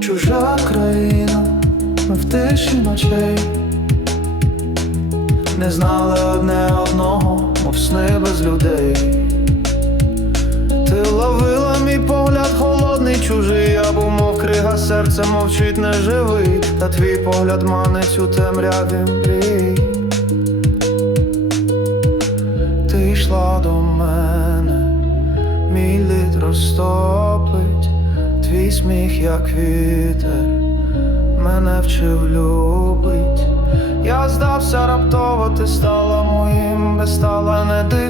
чужа країна, ми в тиші ночей не знали одне одного, мов сни без людей. Ти ловила мій погляд холодний, чужий, або мов крига, серце мовчить неживий, та твій погляд манить у темряві мрій. Ти йшла до мене, мій лід розтопить, твій сміх, як вітер, мене вчив любить. Я здався раптово, ти стала моїм, без стала не дихаю,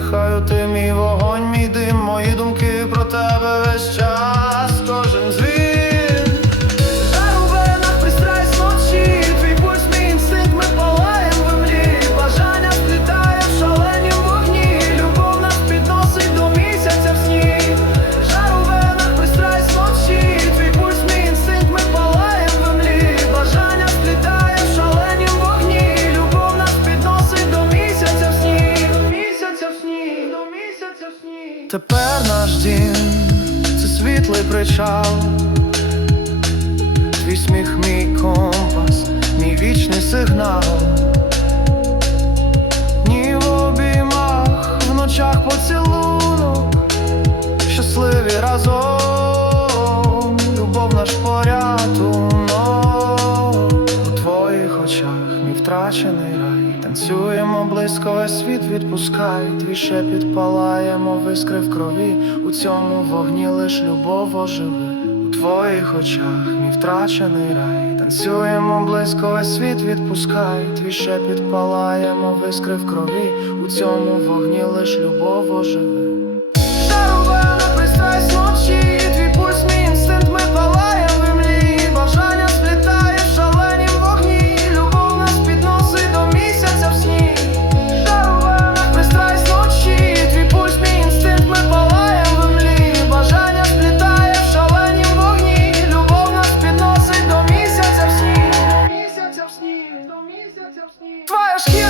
Тепер наш дім це світлий причал. Твій сміх, мій компас, мій вічний сигнал. Ні в обіймах, в ночах поцілунок, щасливі разом, любов наш порятунок у твоїх очах, мій втрачений рай. Танцюємо близько, весь світ відпускай, твій шепіт палаємо, в крові. У цьому вогні лиш любов оживе У твоїх очах, мій втрачений рай. Танцюємо близько, весь світ відпускай, твій шепіт палаємо, в крові. У цьому вогні лиш любов оживи. Yeah.